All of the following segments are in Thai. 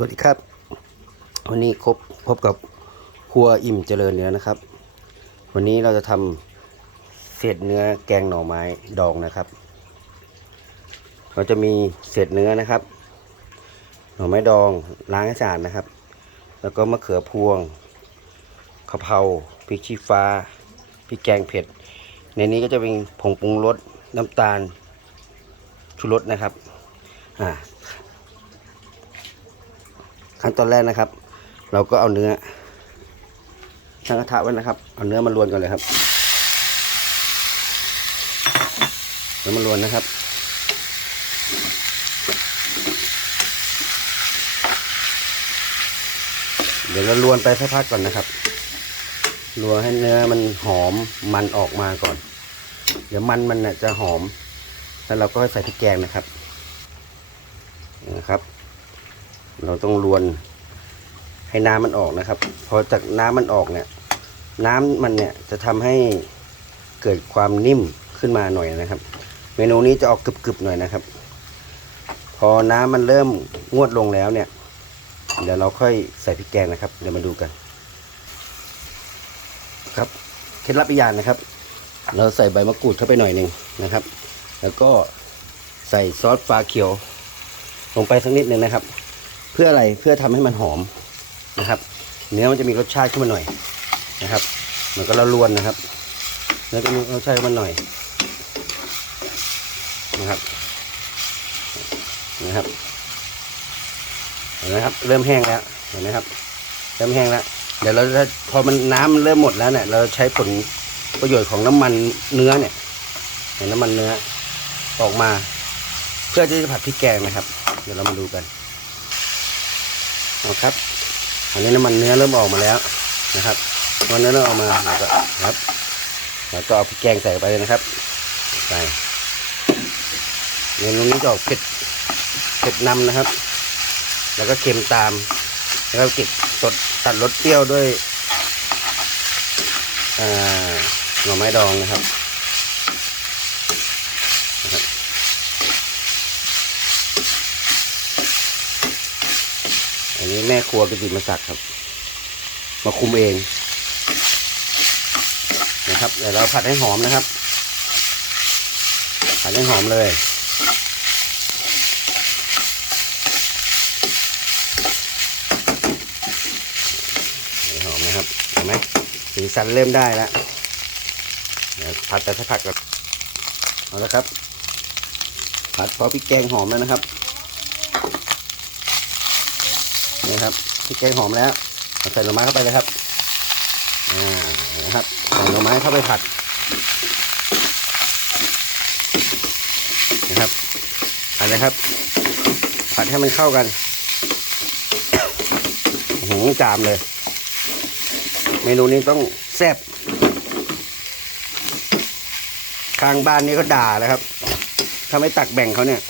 สวัสดีครับ วันนี้คบพบกับครัวอิ่มเจริญเนื้อนะครับ วันนี้เราจะทำเศษเนื้อแกงหน่อไม้ดองนะครับ เราจะมีเศษเนื้อนะครับ หน่อไม้ดองล้างให้สะอาดนะครับ แล้วก็มะเขือพวงกะเพราพริกชี้ฟ้าพริกแกงเผ็ด ในนี้ก็จะเป็นผงปรุงรสน้ำตาลชูรสนะครับอ่า ขั้นตอนแรกนะครับ เราก็เอาเนื้อตั้งกระทะไว้นะครับ เอาเนื้อมาลวนกันเลยครับเนื้อมาลวนนะครับเดี๋ยวเราลวนไปสักพักก่อนนะครับลวนให้เนื้อมันหอมมันออกมาก่อน เดี๋ยวมันมันน่ะจะหอม แล้วเราก็ใส่พริกแกงนะครับนะครับ เราต้องลวนให้น้ำมันออกนะครับ พอจากน้ำมันออกเนี่ย น้ำมันเนี่ยจะทำให้เกิดความนิ่มขึ้นมาหน่อยนะครับ เมนูนี้จะออกกรึบๆหน่อยนะครับ พอน้ำมันเริ่มงวดลงแล้วเนี่ย เดี๋ยวเราค่อยใส่พริกแกงนะครับ เดี๋ยวมาดูกัน ครับเคล็ดลับอีกอย่างนะครับ เราใส่ใบมะกรูดเข้าไปหน่อยหนึ่งนะครับ แล้วก็ใส่ซอสฟ้าเขียว ลงไปสักนิดหนึ่งนะครับ เพื่ออะไรเพื่อทำให้มันหอมนะครับ เนื้อมันจะมีรสชาติขึ้นมาหน่อยนะครับ เหมือนก็เราลวนนะครับเนื้อจะมีรสชาติขึ้นมาหน่อยนะครับนะครับเห็นไหมครับ เริ่มแห้งแล้วเห็นไหมครับ เริ่มแห้งแล้วเดี๋ยวเราจะพอมันน้ำมันเริ่มหมดแล้วเนี่ย เราใช้ผลประโยชน์ของน้ำมันเนื้อเนี่ยเห็นน้ำมันเนื้อออกมา เพื่อที่จะผัดพริกแกงนะครับ เดี๋ยวเรามาดูกัน เอาครับ อันนี้น้ำมันเนื้อเริ่มออกมาแล้วนะครับน้ำมันเนื้อเริ่มออกมาแล้วก็ครับ แล้วก็เอาพริกแกงใส่ไปเลยนะครับใส่เมนูนี้จะออกเผ็ดเผ็ดนำนะครับ แล้วก็เค็มตามแล้วก็เก็บสดตัดรสเปรี้ยวด้วยหน่อไม้ดองนะครับ อันนี้แม่ครัวกิติมาศักดิ์ครับ มาคุมเองนะครับเดี๋ยวเราผัดให้หอมนะครับ ผัดให้หอมเลยให้หอมนะครับเห็นไหมสีสันเริ่มได้แล้วเดี๋ยวผัดไปสักพักก่อนเอาละครับ ผัดพอพริกแกงหอมแล้วนะครับ นี่ครับพริกแกงหอมแล้วใส่หน่อไม้เข้าไปเลยครับอ่านะครับใส่หน่อไม้เข้าไปผัดนะครับผัดเลยครับ ผัดให้มันเข้ากันหืมจามเลย เมนูนี้ต้องแซ่บข้างบ้านนี้ก็ด่าแล้วครับ ถ้าไม่ตักแบ่งเขาเนี่ย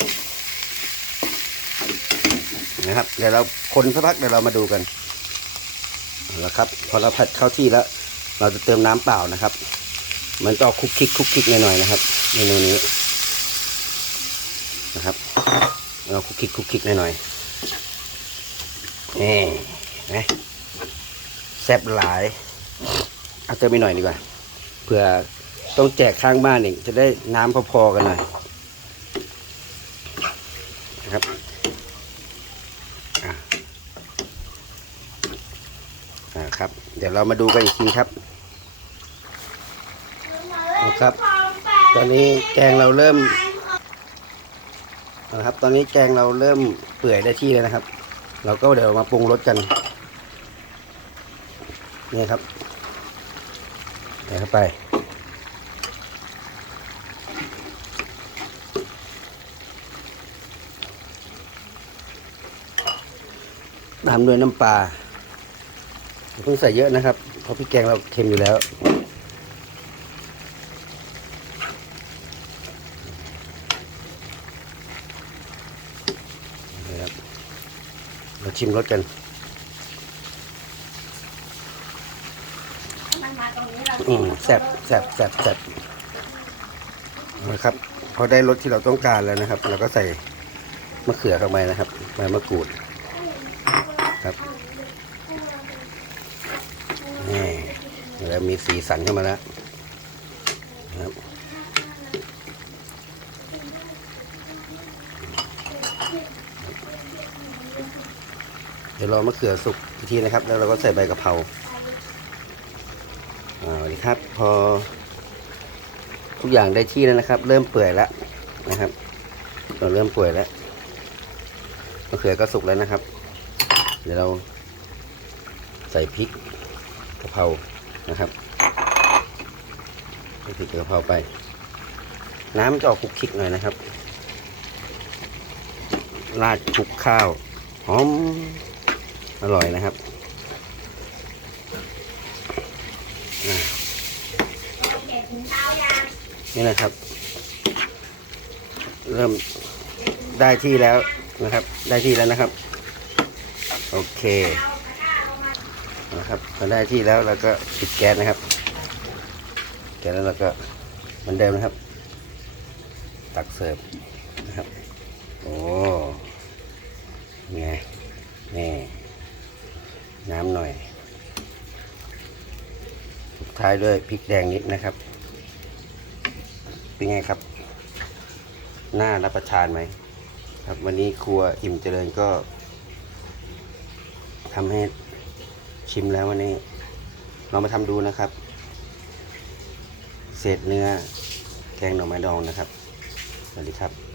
นะครับ เดี๋ยวเรา คนสักพักเดี๋ยวเรามาดูกันเอาละครับพอเราผัดเข้าที่แล้ว เราจะเติมน้ำเปล่านะครับ มันจะอคุกคิกคุกคิกหน่อยๆนะครับเมนูนี้นะครับเราคุกคิกคุกคิกหน่อยๆนี่นะแซ่บหลายเอาเติมไปหน่อยดีกว่าเผื่อต้องแจกข้างบ้านอีกจะได้น้ำพอๆกันหน่อยนะครับ อ่า ครับ เดี๋ยวเรามาดูกันอีกทีครับนะครับ ตอนนี้แกงเราเริ่มนะครับ ตอนนี้แกงเราเริ่มเปื่อยได้ที่แล้วนะครับ เราก็เดี๋ยวมาปรุงรสกันนี่ครับใส่เข้าไปตามด้วยน้ำปลา เพิ่งใส่เยอะนะครับ เพราะพริกแกงเราเค็มอยู่แล้วนะครับมาชิมรสกันมันมาตรงนี้เราอืมแซ่บแซ่บแซ่บแซ่บนะครับ พอได้รสที่เราต้องการแล้วนะครับ เราก็ใส่มะเขือเข้าไปนะครับใบมะกรูด ริ่มมีสีสันเข้ามาแล้วนะครับเดี๋ยวรอมะเขือสุกอีกทีนะครับ แล้วเราก็ใส่ใบกะเพราอ่าสวัสดีครับ พอ ทุกอย่างได้ที่แล้วนะครับ เริ่มเปื่อยแล้วนะครับ เราเริ่มเปื่อยแล้วมะเขือก็สุกแล้วนะครับ เดี๋ยวเราใส่พริกกะเพรา นะครับใส่พริกกะเพราไป น้ำจะออกคลุกคลิกหน่อยนะครับ ราดคลุกข้าวหอมอร่อยนะครับนี่นะครับ เริ่มได้ที่แล้วนะครับ ได้ที่แล้วนะครับ โอเค นะครับพอได้ที่แล้วเราก็ปิดแก๊สนะครับแก๊สแล้วเราก็เหมือนเดิมนะครับ ตักเสิร์ฟนะครับ โอ้ไงนี่น้ำหน่อยสุดท้ายด้วยพริกแดงนิดนะครับ เป็นไงครับน่ารับประทานไหมครับ วันนี้ครัวอิ่มเจริญก็ทำให้ ชิมแล้ววันนี้ เรามาทำดูนะครับ เศษเนื้อแกงหน่อไม้ดองนะครับ สวัสดีครับ